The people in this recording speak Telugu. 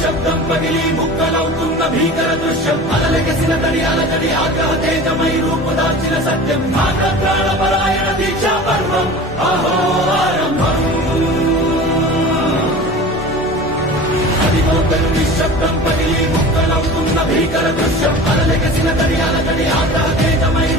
నిశ్శబ్దం పగిలి ముక్కలవుతున్న భీకర దృశ్యం అలలెగసిన తడి అలజడి ఆగ్రహ తేజమై రూపుదాల్చిన సత్యం ప్రాణపరాయణ దీక్షా పర్వం అహో ఆరంభం అదిగోకలు నిశ్శబ్దం పగిలి ముక్కలవుతున్న భీకర దృశ్యం అలలెగసిన తడి అలజడి ఆగ్రహ తేజమై